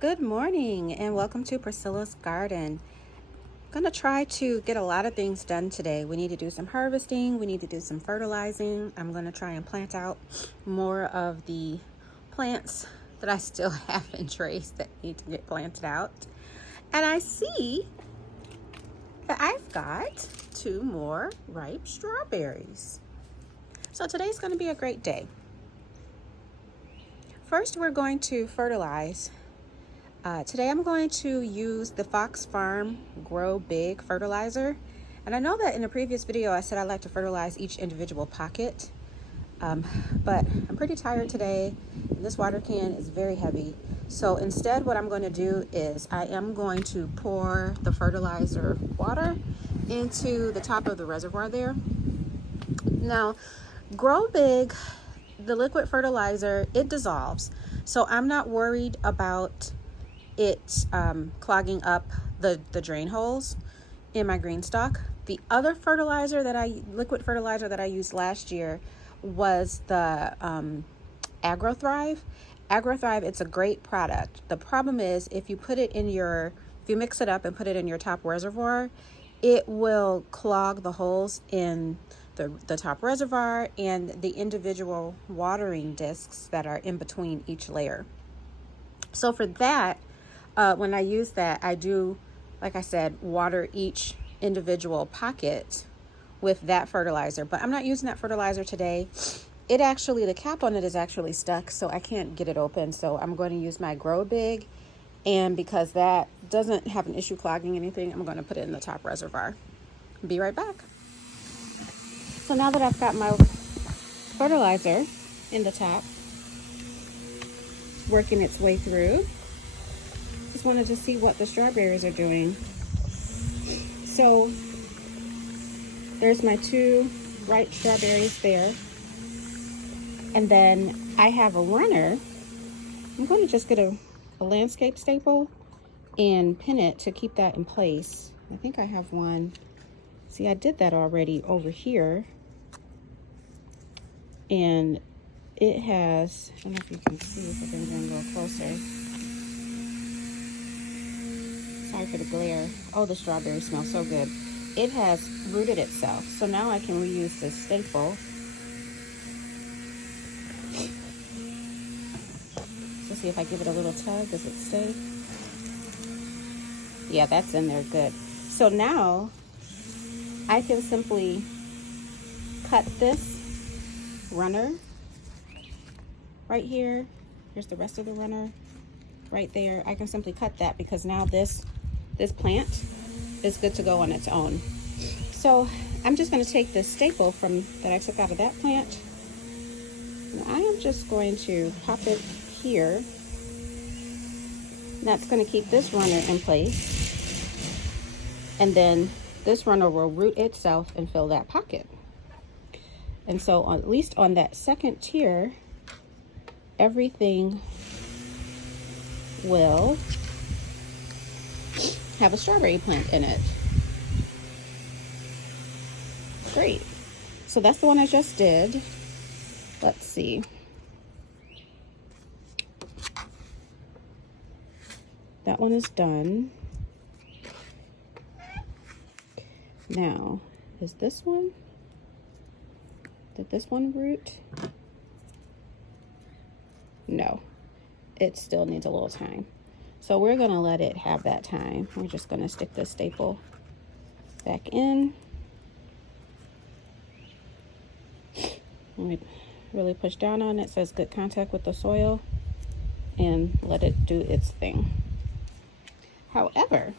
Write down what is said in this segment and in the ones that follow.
Good morning and welcome to Priscilla's Garden. I'm going to try to get a lot of things done today. We need to do some harvesting, we need to do some fertilizing. I'm going to try and plant out more of the plants that I still have in trays that need to get planted out. And I see that I've got 2 more ripe strawberries. So today's going to be a great day. First, we're going to fertilize. Today I'm going to use the Fox Farm Grow Big fertilizer. And I know that in a previous video I said I like to fertilize each individual pocket, but I'm pretty tired today. This water can is very heavy. So instead what I'm going to do is I am going to pour the fertilizer water into the top of the reservoir there. Now, Grow Big, the liquid fertilizer, it dissolves. So I'm not worried about it clogging up the drain holes in my GreenStalk. The other liquid fertilizer that I used last year was the Thrive. Thrive, it's a great product. The problem is if you mix it up and put it in your top reservoir, it will clog the holes in the top reservoir and the individual watering discs that are in between each layer. So for that, when I use that, I do, like I said, water each individual pocket with that fertilizer. But I'm not using that fertilizer today. The cap on it is actually stuck, so I can't get it open. So I'm going to use my Grow Big. And because that doesn't have an issue clogging anything, I'm going to put it in the top reservoir. Be right back. So now that I've got my fertilizer in the top, working its way through, just wanted to see what the strawberries are doing. So there's my 2 ripe strawberries there. And then I have a runner. I'm going to just get a landscape staple and pin it to keep that in place. I think I have one. See, I did that already over here. And it has, I don't know if you can see if I bring it in a little closer. Sorry for the glare. Oh, the strawberries smell so good. It has rooted itself. So now I can reuse this staple. Let's see if I give it a little tug. Does it stay? Yeah, that's in there good. So now I can simply cut this runner right here. Here's the rest of the runner right there. I can simply cut that because now this plant is good to go on its own. So I'm just going to take this staple that I took out of that plant, and I am just going to pop it here. And that's going to keep this runner in place, and then this runner will root itself and fill that pocket. And so at least on that second tier, everything will have a strawberry plant in it. Great. So that's the one I just did. Let's see. That one is done. Now, is this one? Did this one root? No, it still needs a little time. So we're gonna let it have that time. We're just gonna stick this staple back in. Let me really push down on it so it's good contact with the soil and let it do its thing. However,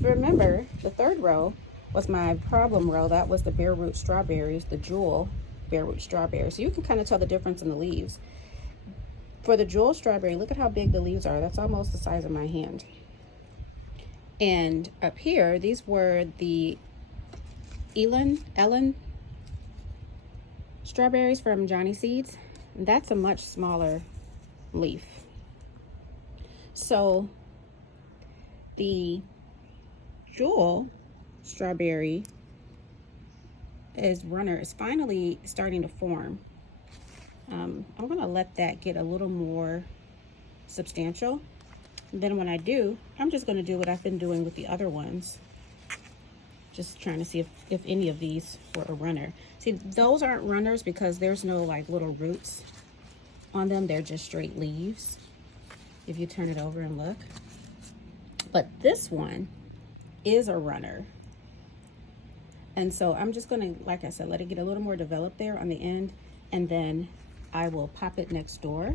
remember the 3rd row was my problem row. That was the bare root strawberries, the jewel bare root strawberries. So you can kind of tell the difference in the leaves. For the jewel strawberry, look at how big the leaves are. That's almost the size of my hand. And up here, these were the Ellen strawberries from Johnny Seeds. And that's a much smaller leaf. So the jewel strawberry runner is finally starting to form. I'm going to let that get a little more substantial And then when I do, I'm just going to do what I've been doing with the other ones. Just trying to see if any of these were a runner. See, those aren't runners because there's no like little roots on them. They're just straight leaves. If you turn it over and look. But this one is a runner. And so I'm just gonna, like I said, let it get a little more developed there on the end, and then I will pop it next door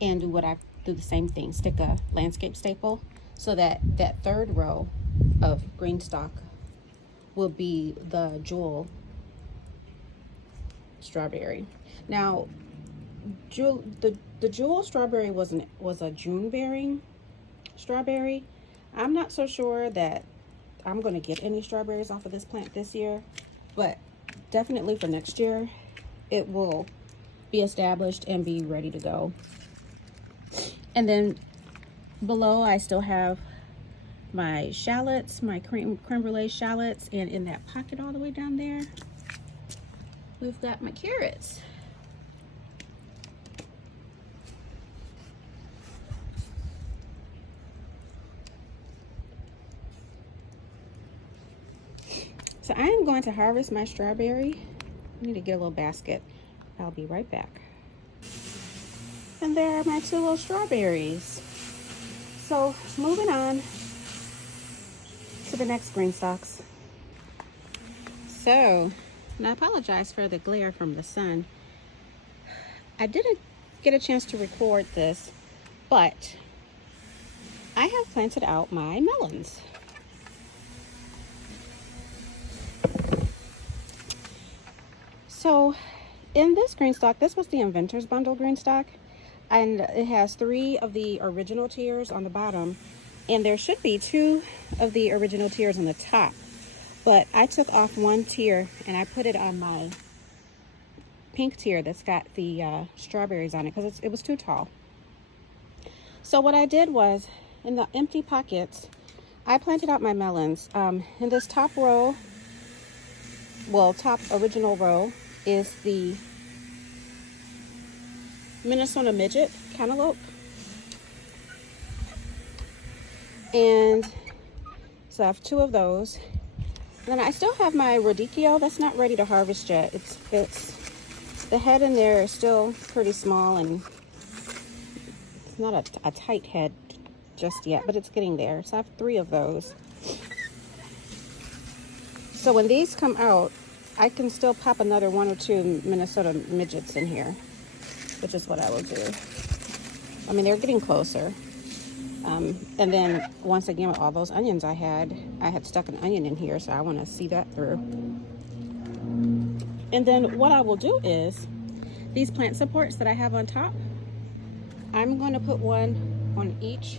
and do the same thing, stick a landscape staple so that that third row of GreenStalk will be the jewel strawberry. Now, the jewel strawberry was a June bearing strawberry. I'm not so sure that I'm going to get any strawberries off of this plant this year, but definitely for next year it will be established and be ready to go. And then below I still have my shallots, my creme brulee shallots, and in that pocket all the way down there we've got my carrots. So I am going to harvest my strawberry. I need to get a little basket. I'll be right back. And there are my two little strawberries. So moving on to the next GreenStalks. So, and I apologize for the glare from the sun. I didn't get a chance to record this, but I have planted out my melons. So in this GreenStalk, this was the Inventor's Bundle GreenStalk, and it has 3 of the original tiers on the bottom, and there should be 2 of the original tiers on the top, but I took off 1 tier and I put it on my pink tier that's got the strawberries on it because it was too tall. So what I did was, in the empty pockets, I planted out my melons. In this top row, top original row, is the Minnesota midget cantaloupe, and so I have 2 of those. And then I still have my radicchio that's not ready to harvest yet. It's the head in there is still pretty small, and it's not a tight head just yet, but it's getting there. So I have 3 of those. So when these come out, I can still pop another 1 or 2 Minnesota midgets in here, which is what I will do. I mean, they're getting closer. And then once again, with all those onions I had stuck an onion in here, so I want to see that through. And then what I will do is, these plant supports that I have on top, I'm going to put one on each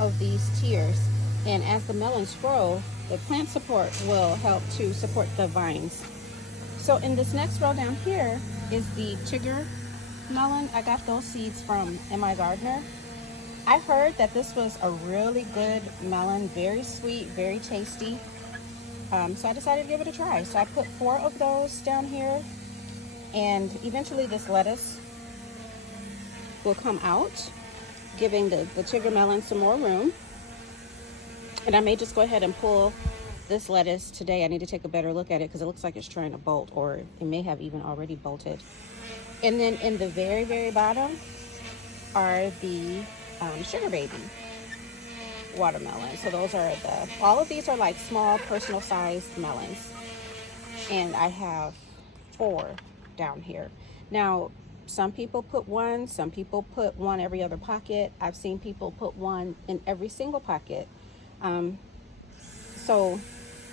of these tiers. And as the melons grow, the plant support will help to support the vines. So in this next row down here is the Tigger melon. I got those seeds from M.I. Gardner. I heard that this was a really good melon, very sweet, very tasty. So I decided to give it a try. So I put 4 of those down here, and eventually this lettuce will come out, giving the Tigger melon some more room. And I may just go ahead and pull this lettuce today. I need to take a better look at it because it looks like it's trying to bolt, or it may have even already bolted. And then in the very, very bottom are the Sugar Baby watermelon. So those are all of these are like small personal sized melons. And I have 4 down here. Now, some people put 1, some people put 1 every other pocket. I've seen people put 1 in every single pocket. So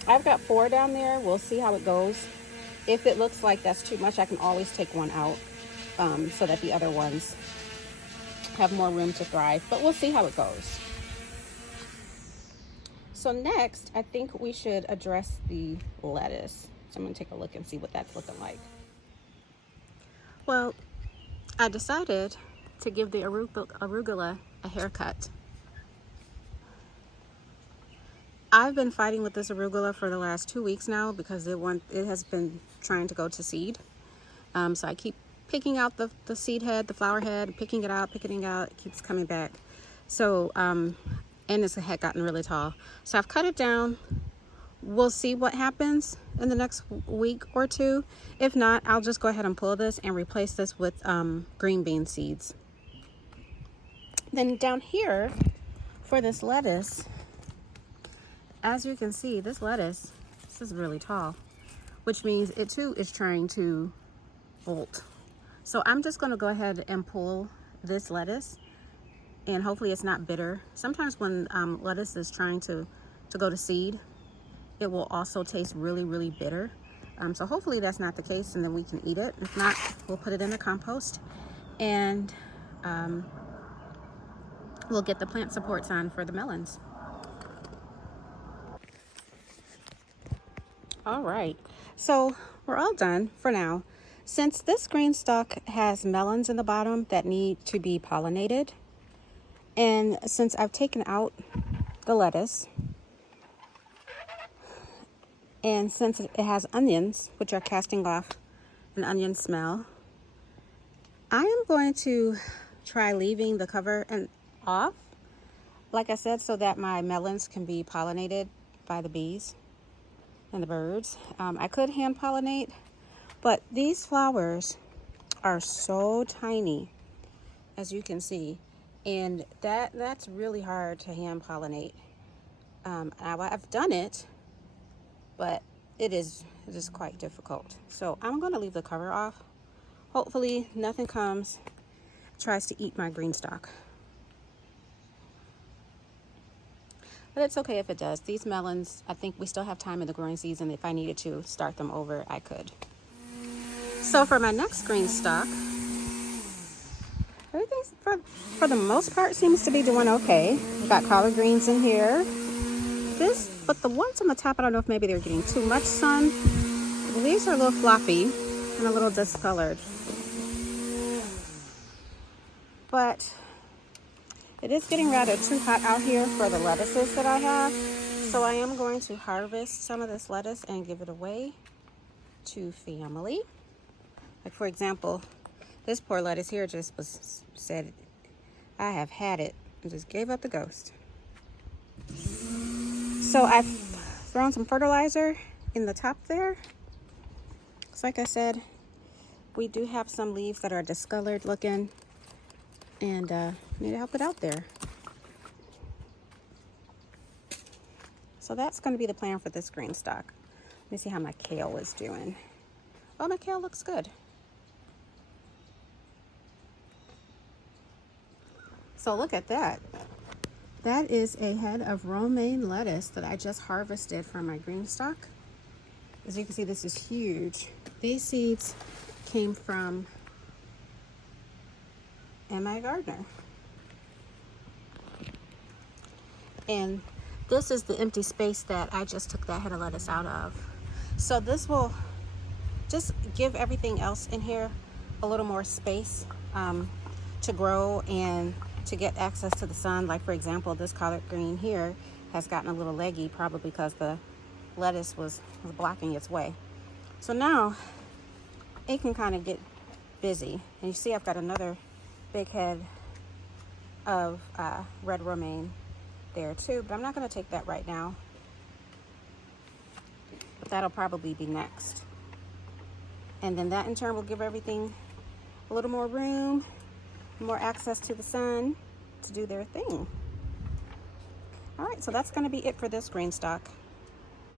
I've got 4 down there. We'll see how it goes. If it looks like that's too much, I can always take 1 out, so that the other ones have more room to thrive, but we'll see how it goes. So next, I think we should address the lettuce. So I'm gonna take a look and see what that's looking like. Well, I decided to give the arugula a haircut. I've been fighting with this arugula for the last 2 weeks now because it has been trying to go to seed. So I keep picking out the seed head, the flower head, picking it out, it keeps coming back. So, and it's had gotten really tall. So I've cut it down. We'll see what happens in the next week or two. If not, I'll just go ahead and pull this and replace this with green bean seeds. Then down here for this lettuce, as you can see, this is really tall, which means it too is trying to bolt. So I'm just going to go ahead and pull this lettuce, and hopefully it's not bitter. Sometimes when lettuce is trying to go to seed, it will also taste really, really bitter. So hopefully that's not the case, and then we can eat it. If not, we'll put it in the compost, and we'll get the plant supports on for the melons. All right, so we're all done for now. Since this GreenStalk has melons in the bottom that need to be pollinated, and since I've taken out the lettuce, and since it has onions, which are casting off an onion smell, I am going to try leaving the cover off, like I said, so that my melons can be pollinated by the bees and the birds. I could hand pollinate, but these flowers are so tiny, as you can see, and that's really hard to hand pollinate. I've done it, but it is quite difficult. So I'm going to leave the cover off. Hopefully nothing tries to eat my GreenStalk. But it's okay if it does. These melons, I think we still have time in the growing season. If I needed to start them over, I could. So for my next GreenStalk, everything for the most part seems to be doing okay. We've got collard greens in here. But the ones on the top, I don't know if maybe they're getting too much sun. The leaves are a little floppy and a little discolored. But it is getting rather too hot out here for the lettuces that I have. So I am going to harvest some of this lettuce and give it away to family. Like, for example, this poor lettuce here just said, I have had it, and just gave up the ghost. So I've thrown some fertilizer in the top there. So like I said, we do have some leaves that are discolored looking, and need to help it out there. So that's going to be the plan for this GreenStalk. Let me see how my kale is doing. Oh, my kale looks good. So look at that. That is a head of romaine lettuce that I just harvested from my GreenStalk. As you can see, this is huge. These seeds came from my gardener. And this is the empty space that I just took that head of lettuce out of. So this will just give everything else in here a little more space to grow and to get access to the sun. Like, for example, this collard green here has gotten a little leggy, probably because the lettuce was blocking its way. So now it can kind of get busy. And you see I've got another big head of red romaine there too, but I'm not going to take that right now. That'll probably be next. And then that in turn will give everything a little more room, more access to the sun to do their thing. All right, so that's going to be it for this GreenStalk.